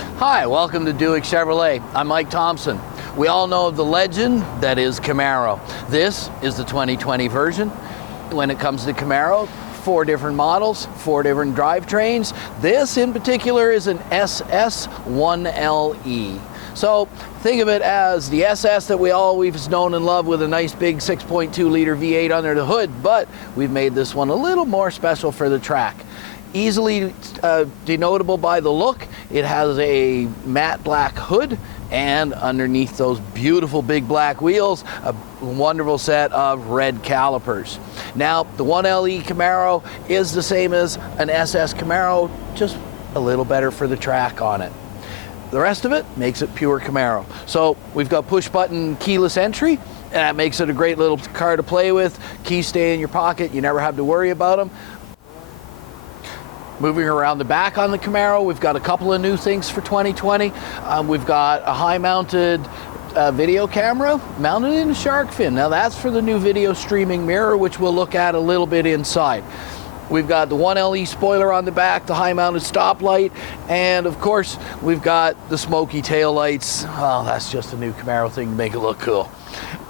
Hi, welcome to Duick Chevrolet. I'm Mike Thompson. We all know of the legend that is Camaro. This is the 2020 version. When it comes to Camaro, 4 different models, 4 different drivetrains. This in particular is an SS1LE. So think of it as the SS that we always known and love with a nice big 6.2 liter V8 under the hood, but we've made this one a little more special for the track. Easily denotable by the look, it has a matte black hood, and underneath those beautiful big black wheels, a wonderful set of red calipers. Now, the 1LE Camaro is the same as an SS Camaro, just a little better for the track on it. The rest of it makes it pure Camaro. So we've got push button keyless entry, and that makes it a great little car to play with. Keys stay in your pocket, you never have to worry about them. Moving around the back on the Camaro, we've got a couple of new things for 2020. We've got a high-mounted video camera mounted in a shark fin. Now that's for the new video streaming mirror, which we'll look at a little bit inside. We've got the 1LE spoiler on the back, the high-mounted stoplight, and of course, we've got the smoky tail lights. Oh, that's just a new Camaro thing to make it look cool.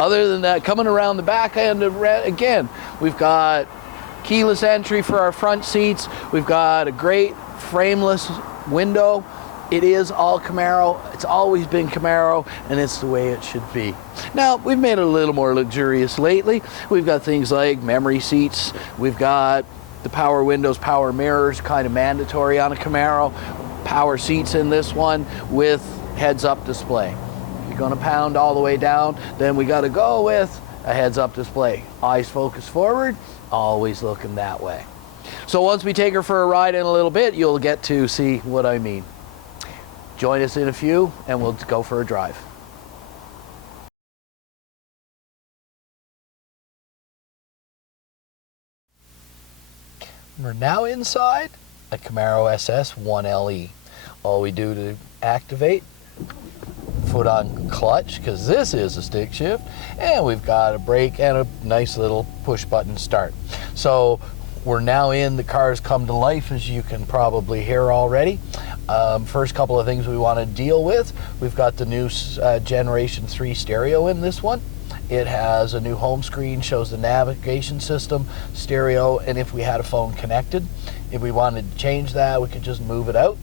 Other than that, coming around the back end, again, we've got keyless entry for our front seats. We've got a great frameless window. It is all Camaro. It's always been Camaro, and it's the way it should be. Now, we've made it a little more luxurious lately. We've got things like memory seats. We've got the power windows, power mirrors, kind of mandatory on a Camaro. Power seats in this one with heads-up display. If you're going to pound all the way down, then we got to go with a heads-up display. Eyes focus forward, always looking that way. So once we take her for a ride in a little bit, you'll get to see what I mean. Join us in a few and we'll go for a drive. We're now inside a Camaro SS 1LE. All we do to activate, foot on clutch, because this is a stick shift, and we've got a brake and a nice little push button start. So we're now in, the car's come to life, as you can probably hear already. First couple of things we want to deal with, we've got the new Generation 3 stereo in this one. It has a new home screen, shows the navigation system, stereo, and if we had a phone connected. If we wanted to change that, we could just move it out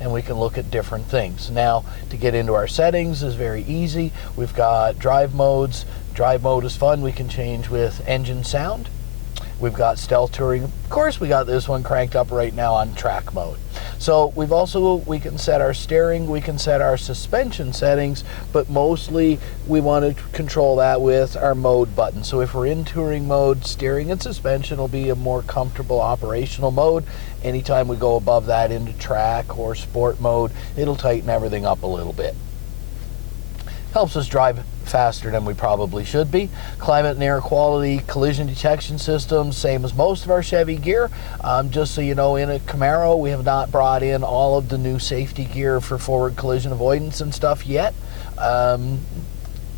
and we can look at different things. Now, to get into our settings is very easy. We've got drive modes. Drive mode is fun. We can change with engine sound. We've got stealth touring. Of course, we got this one cranked up right now on track mode. So we can set our steering, we can set our suspension settings, but mostly we want to control that with our mode button. So if we're in touring mode, steering and suspension will be a more comfortable operational mode. Anytime we go above that into track or sport mode, it'll tighten everything up a little bit. Helps us drive faster than we probably should be. Climate and air quality, collision detection systems, same as most of our Chevy gear. Just so you know, in a Camaro, we have not brought in all of the new safety gear for forward collision avoidance and stuff yet.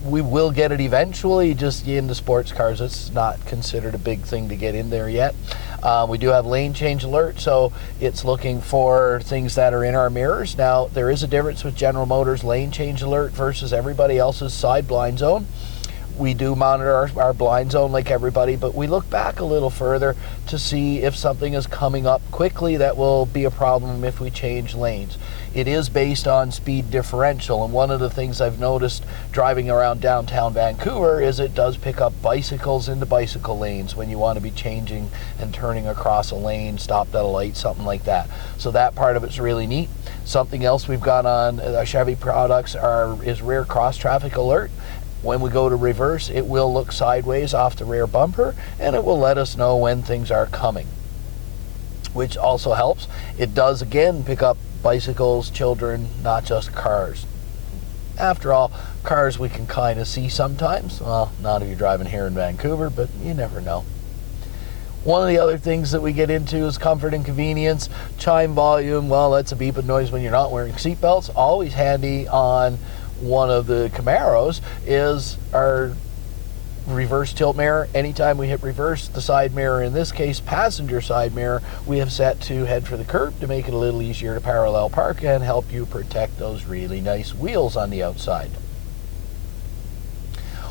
We will get it eventually, just into sports cars, it's not considered a big thing to get in there yet. We do have lane change alert, so it's looking for things that are in our mirrors. Now, there is a difference with General Motors lane change alert versus everybody else's side blind zone. We do monitor our blind zone like everybody, but we look back a little further to see if something is coming up quickly that will be a problem if we change lanes. It is based on speed differential, and one of the things I've noticed driving around downtown Vancouver is it does pick up bicycles into bicycle lanes when you want to be changing and turning across a lane, stopped at a light, something like that. So that part of it's really neat. Something else we've got on our Chevy products is rear cross traffic alert. When we go to reverse, it will look sideways off the rear bumper, and it will let us know when things are coming, which also helps. It does, again, pick up bicycles, children, not just cars. After all, cars we can kind of see sometimes. Well, not if you're driving here in Vancouver, but you never know. One of the other things that we get into is comfort and convenience. Chime volume, well, that's a beeping noise when you're not wearing seatbelts. Always handy on one of the Camaros is our reverse tilt mirror. Anytime we hit reverse, the side mirror, in this case passenger side mirror, we have set to head for the curb to make it a little easier to parallel park and help you protect those really nice wheels on the outside.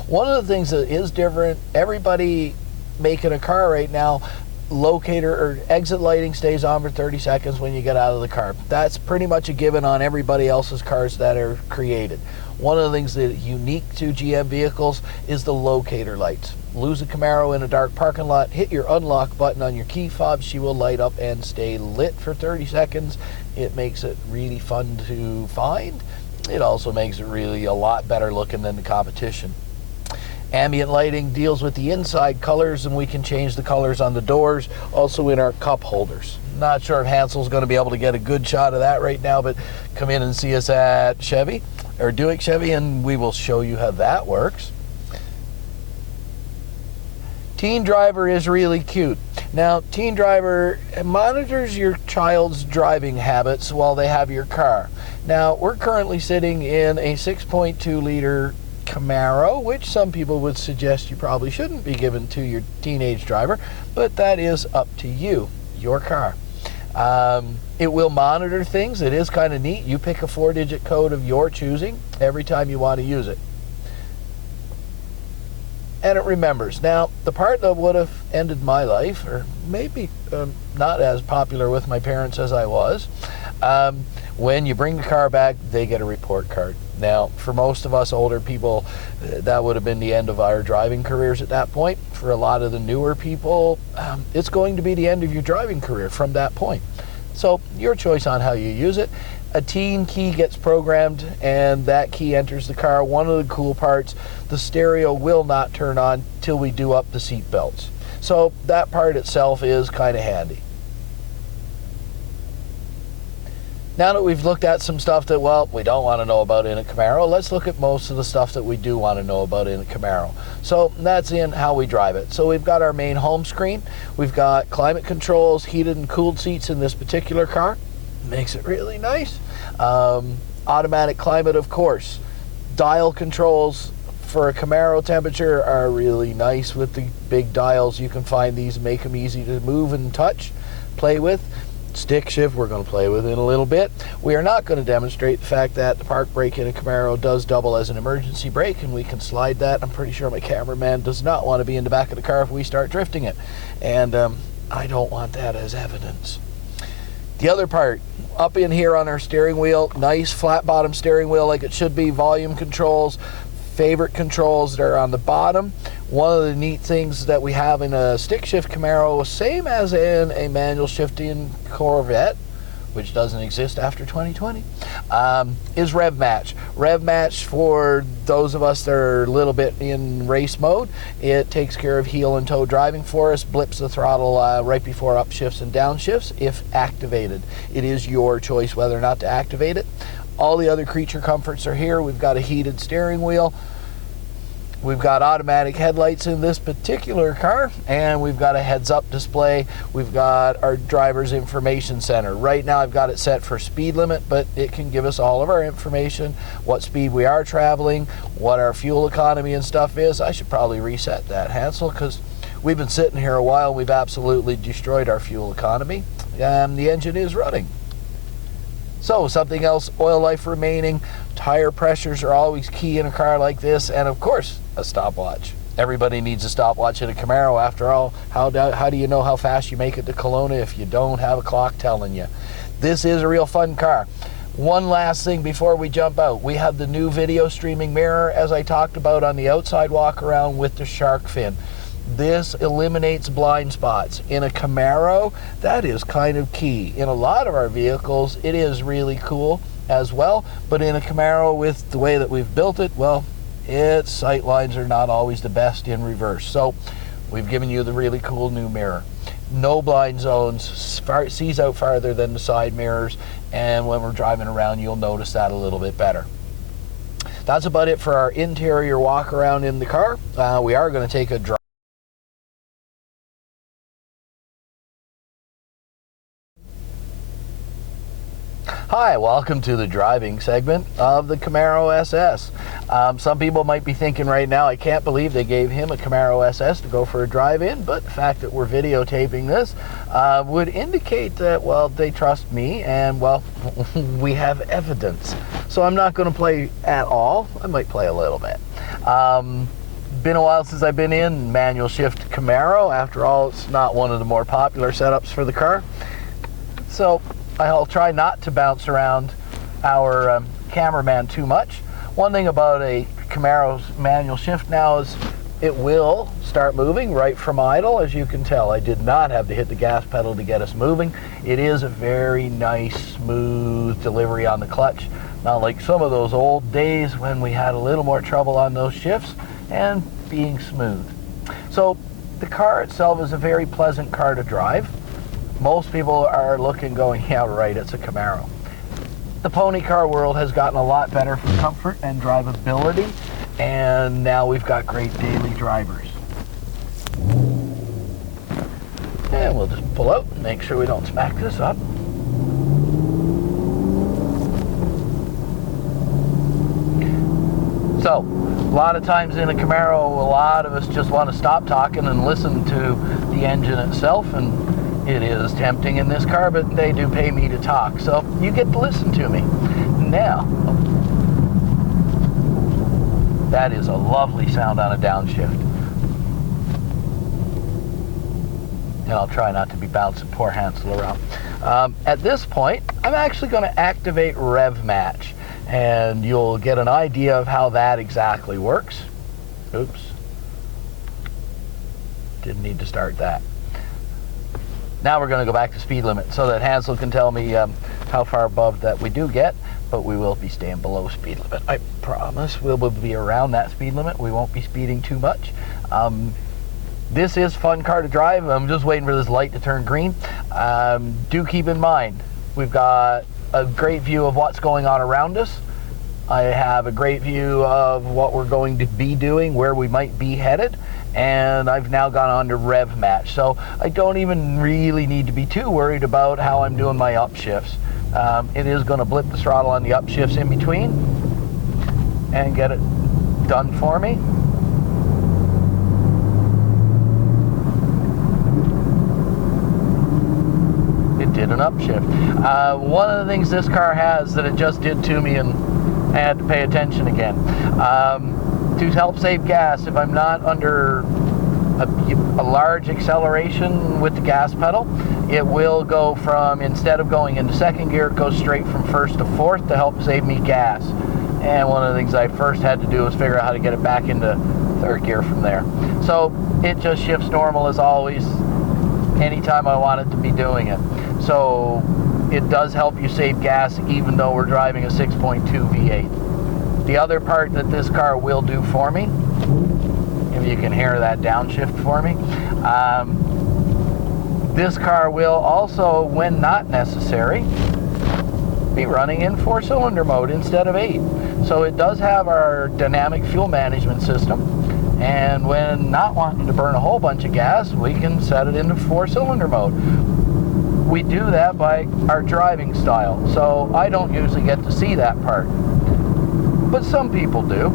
One of the things that is different, everybody making a car right now, locator or exit lighting stays on for 30 seconds when you get out of the car. That's pretty much a given on everybody else's cars that are created. One of the things that is unique to GM vehicles is the locator lights. Lose a Camaro in a dark parking lot, hit your unlock button on your key fob, she will light up and stay lit for 30 seconds. It makes it really fun to find. It also makes it really a lot better looking than the competition. Ambient lighting deals with the inside colors, and we can change the colors on the doors, also in our cup holders. Not sure if Hansel's going to be able to get a good shot of that right now, but come in and see us at Chevy, or Buick Chevy, and we will show you how that works. Teen Driver is really cute. Now, Teen Driver monitors your child's driving habits while they have your car. Now, we're currently sitting in a 6.2 liter Camaro, which some people would suggest you probably shouldn't be giving to your teenage driver, but that is up to you, your car. It will monitor things. It is kind of neat. You pick a 4-digit code of your choosing every time you want to use it. And it remembers. Now, the part that would have ended my life, or maybe not as popular with my parents as I was, when you bring the car back, they get a report card. Now, for most of us older people, that would have been the end of our driving careers at that point. For a lot of the newer people, it's going to be the end of your driving career from that point. So, your choice on how you use it. A teen key gets programmed, and that key enters the car. One of the cool parts, the stereo will not turn on till we do up the seat belts. So, that part itself is kind of handy. Now that we've looked at some stuff that, well, we don't want to know about in a Camaro, let's look at most of the stuff that we do want to know about in a Camaro. So that's in how we drive it. So we've got our main home screen. We've got climate controls, heated and cooled seats in this particular car. Makes it really nice. Automatic climate, of course. Dial controls for a Camaro temperature are really nice with the big dials. You can find these, make them easy to move and touch, play with. Stick shift we're going to play with in a little bit. We are not going to demonstrate the fact that the park brake in a Camaro does double as an emergency brake, and we can slide that. I'm pretty sure my cameraman does not want to be in the back of the car if we start drifting it, and I don't want that as evidence. The other part, up in here on our steering wheel, nice flat bottom steering wheel like it should be, volume controls, favorite controls that are on the bottom. One of the neat things that we have in a stick shift Camaro, same as in a manual shifting Corvette, which doesn't exist after 2020, is Rev Match. Rev Match, for those of us that are a little bit in race mode, it takes care of heel and toe driving for us, blips the throttle right before upshifts and downshifts if activated. It is your choice whether or not to activate it. All the other creature comforts are here. We've got a heated steering wheel. We've got automatic headlights in this particular car, and we've got a heads-up display. We've got our driver's information center. Right now I've got it set for speed limit, but it can give us all of our information, what speed we are traveling, what our fuel economy and stuff is. I should probably reset that, Hansel, because we've been sitting here a while and we've absolutely destroyed our fuel economy. The engine is running. So, something else, oil life remaining, tire pressures are always key in a car like this, and of course, a stopwatch. Everybody needs a stopwatch in a Camaro. After all, how do you know how fast you make it to Kelowna if you don't have a clock telling you? This is a real fun car. One last thing before we jump out. We have the new video streaming mirror, as I talked about, on the outside walk around with the shark fin. This eliminates blind spots. In a Camaro, that is kind of key. In a lot of our vehicles, it is really cool as well, but in a Camaro, with the way that we've built it, well, its sight lines are not always the best in reverse. So we've given you the really cool new mirror. No blind zones, sees out farther than the side mirrors, and when we're driving around, you'll notice that a little bit better. That's about it for our interior walk around in the car. We are going to take a drive. Hi, welcome to the driving segment of the Camaro SS. Some people might be thinking right now, I can't believe they gave him a Camaro SS to go for a drive-in, but the fact that we're videotaping this would indicate that, well, they trust me and, well, we have evidence. So I'm not going to play at all. I might play a little bit. Been a while since I've been in manual shift Camaro. After all, it's not one of the more popular setups for the car. So I'll try not to bounce around our cameraman too much. One thing about a Camaro's manual shift now is it will start moving right from idle. As you can tell, I did not have to hit the gas pedal to get us moving. It is a very nice, smooth delivery on the clutch. Not like some of those old days when we had a little more trouble on those shifts, and being smooth. So the car itself is a very pleasant car to drive. Most people are looking going, yeah, right, it's a Camaro. The pony car world has gotten a lot better for comfort and drivability, and now we've got great daily drivers. And we'll just pull out and make sure we don't smack this up. So, a lot of times in a Camaro, a lot of us just want to stop talking and listen to the engine itself, and it is tempting in this car, but they do pay me to talk, so you get to listen to me. Now, that is a lovely sound on a downshift. And I'll try not to be bouncing poor Hansel around. At this point, I'm actually going to activate Rev Match, and you'll get an idea of how that exactly works. Oops. Didn't need to start that. Now we're going to go back to speed limit so that Hansel can tell me how far above that we do get, but we will be staying below speed limit. I promise we'll be around that speed limit. We won't be speeding too much. This is a fun car to drive. I'm just waiting for this light to turn green. Do keep in mind, we've got a great view of what's going on around us. I have a great view of what we're going to be doing, where we might be headed. And I've now gone on to Rev Match, so I don't even really need to be too worried about how I'm doing my upshifts. It is going to blip the throttle on the upshifts in between and get it done for me. It did an upshift. One of the things this car has that it just did to me, and I had to pay attention again. To help save gas, if I'm not under a large acceleration with the gas pedal, it will go from, instead of going into second gear, it goes straight from first to fourth to help save me gas. And one of the things I first had to do was figure out how to get it back into third gear from there. So it just shifts normal as always anytime I want it to be doing it. So it does help you save gas even though we're driving a 6.2 V8. The other part that this car will do for me, if you can hear that downshift for me, this car will also, when not necessary, be running in 4-cylinder mode instead of 8. So it does have our dynamic fuel management system, and when not wanting to burn a whole bunch of gas, we can set it into 4-cylinder mode. We do that by our driving style, so I don't usually get to see that part. But some people do.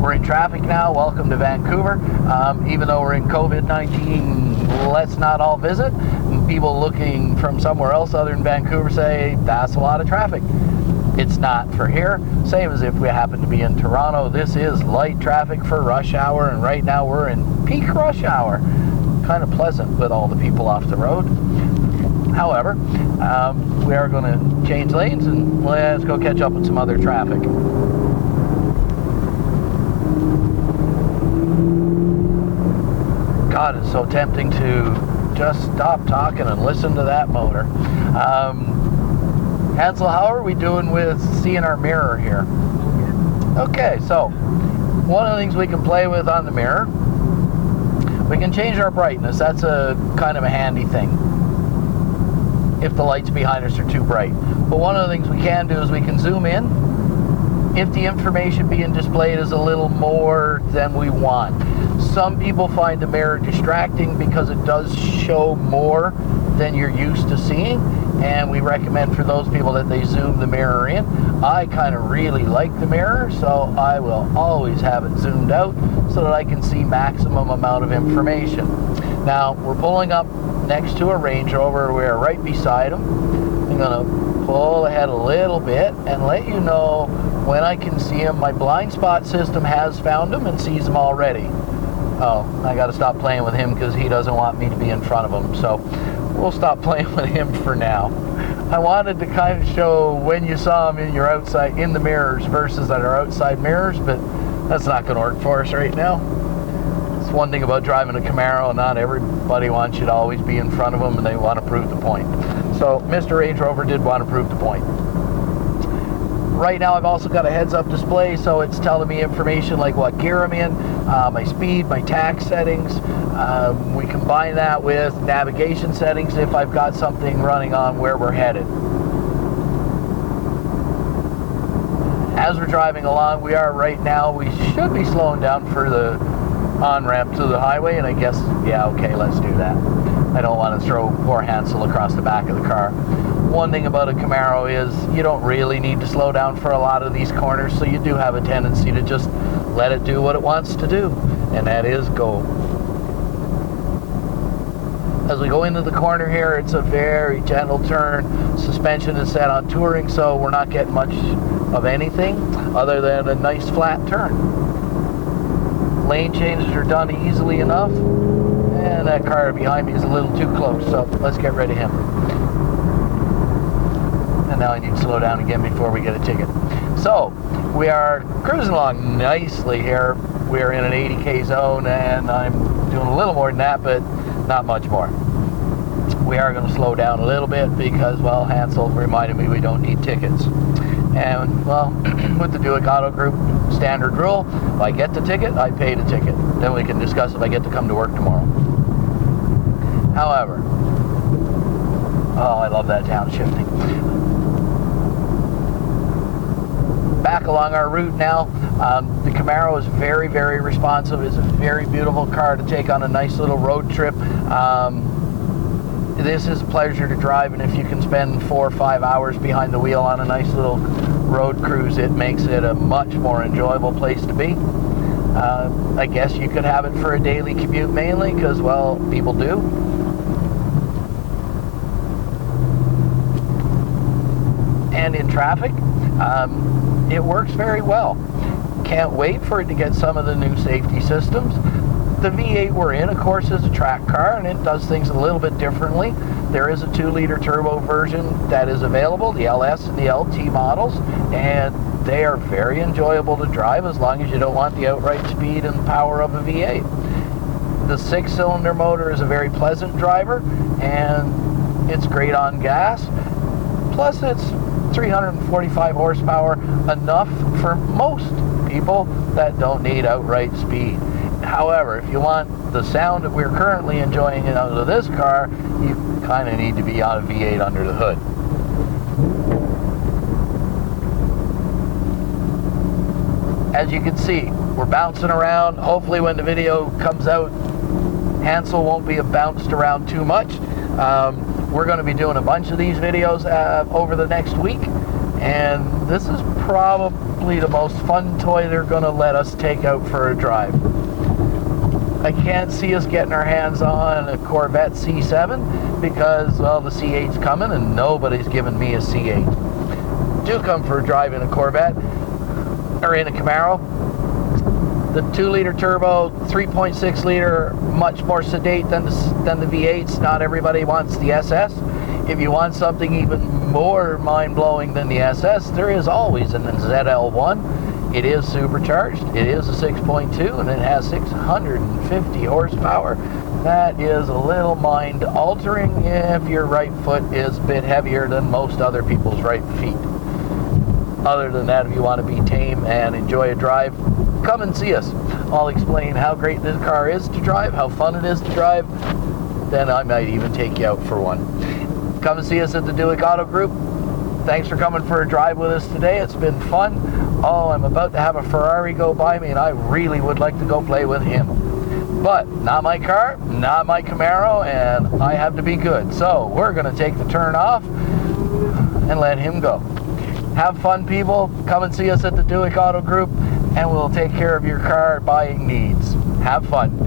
We're in traffic now. Welcome to Vancouver. Even though we're in COVID-19, let's not all visit. People looking from somewhere else other than Vancouver say, that's a lot of traffic. It's not for here. Same as if we happen to be in Toronto. This is light traffic for rush hour, and right now we're in peak rush hour. Kind of pleasant with all the people off the road. However, we are going to change lanes and let's go catch up with some other traffic. God, it's so tempting to just stop talking and listen to that motor. Hansel, how are we doing with seeing our mirror here? Okay, so one of the things we can play with on the mirror, we can change our brightness. That's a kind of a handy thing if the lights behind us are too bright. But one of the things we can do is we can zoom in if the information being displayed is a little more than we want. Some people find the mirror distracting because it does show more than you're used to seeing, and we recommend for those people that they zoom the mirror in. I kind of really like the mirror, so I will always have it zoomed out so that I can see maximum amount of information. Now, we're pulling up next to a Range Rover. We're right beside him. I'm going to pull ahead a little bit and let you know when I can see him. My blind spot system has found him and sees him already. Oh, I got to stop playing with him because he doesn't want me to be in front of him, so we'll stop playing with him for now. I wanted to kind of show when you saw him in your outside, in the mirrors versus at our outside mirrors, but that's not going to work for us right now. It's one thing about driving a Camaro, not everybody wants you to always be in front of them, and they want to prove the point. So Mr. Range Rover did want to prove the point. Right now I've also got a heads-up display, so it's telling me information like what gear I'm in, my speed, my tax settings. We combine that with navigation settings if I've got something running on where we're headed. As we're driving along, we are right now, we should be slowing down for the on-ramp to the highway, and I guess, yeah, okay, let's do that. I don't want to throw poor Hansel across the back of the car. One thing about a Camaro is you don't really need to slow down for a lot of these corners, so you do have a tendency to just let it do what it wants to do, and that is go. As we go into the corner here, it's a very gentle turn. Suspension is set on touring, so we're not getting much of anything other than a nice flat turn. Lane changes are done easily enough, and that car behind me is a little too close, so let's get rid of him. And now I need to slow down again before we get a ticket. So we are cruising along nicely here. We're in an 80K zone, and I'm doing a little more than that, but not much more. We are going to slow down a little bit because, well, Hansel reminded me we don't need tickets. And, well, with the Buick Auto Group standard rule, if I get the ticket, I pay the ticket. Then we can discuss if I get to come to work tomorrow. However, oh, I love that downshifting. Back along our route now. The Camaro is very, very responsive. It's a very beautiful car to take on a nice little road trip. This is a pleasure to drive, and if you can spend 4 or 5 hours behind the wheel on a nice little road cruise, it makes it a much more enjoyable place to be. I guess you could have it for a daily commute mainly, because, well, people do. And in traffic, it works very well. Can't wait for it to get some of the new safety systems. The V8 we're in, of course, is a track car, and it does things a little bit differently. There is a 2-liter turbo version that is available, the LS and the LT models, and they are very enjoyable to drive as long as you don't want the outright speed and power of a V8. The 6-cylinder motor is a very pleasant driver, and it's great on gas. Plus, it's 345 horsepower, enough for most people that don't need outright speed. However, if you want the sound that we're currently enjoying out of this car, you kind of need to be on a V8 under the hood. As you can see, we're bouncing around. Hopefully when the video comes out, Hansel won't be bounced around too much. We're going to be doing a bunch of these videos over the next week, and this is probably the most fun toy they're going to let us take out for a drive. I can't see us getting our hands on a Corvette C7 because, well, the C8's coming and nobody's giving me a C8. Do come for a drive in a Corvette or in a Camaro. The 2-liter turbo, 3.6 liter, much more sedate than the V8s. Not everybody wants the SS. If you want something even more mind-blowing than the SS, there is always an ZL1. It is supercharged. It is a 6.2, and it has 650 horsepower. That is a little mind-altering if your right foot is a bit heavier than most other people's right feet. Other than that, if you want to be tame and enjoy a drive, come and see us. I'll explain how great this car is to drive, how fun it is to drive. Then I might even take you out for one. Come and see us at the Buick Auto Group. Thanks for coming for a drive with us today. It's been fun. Oh, I'm about to have a Ferrari go by me, and I really would like to go play with him. But not my car, not my Camaro, and I have to be good. So we're going to take the turn off and let him go. Have fun, people. Come and see us at the Dewick Auto Group, and we'll take care of your car buying needs. Have fun.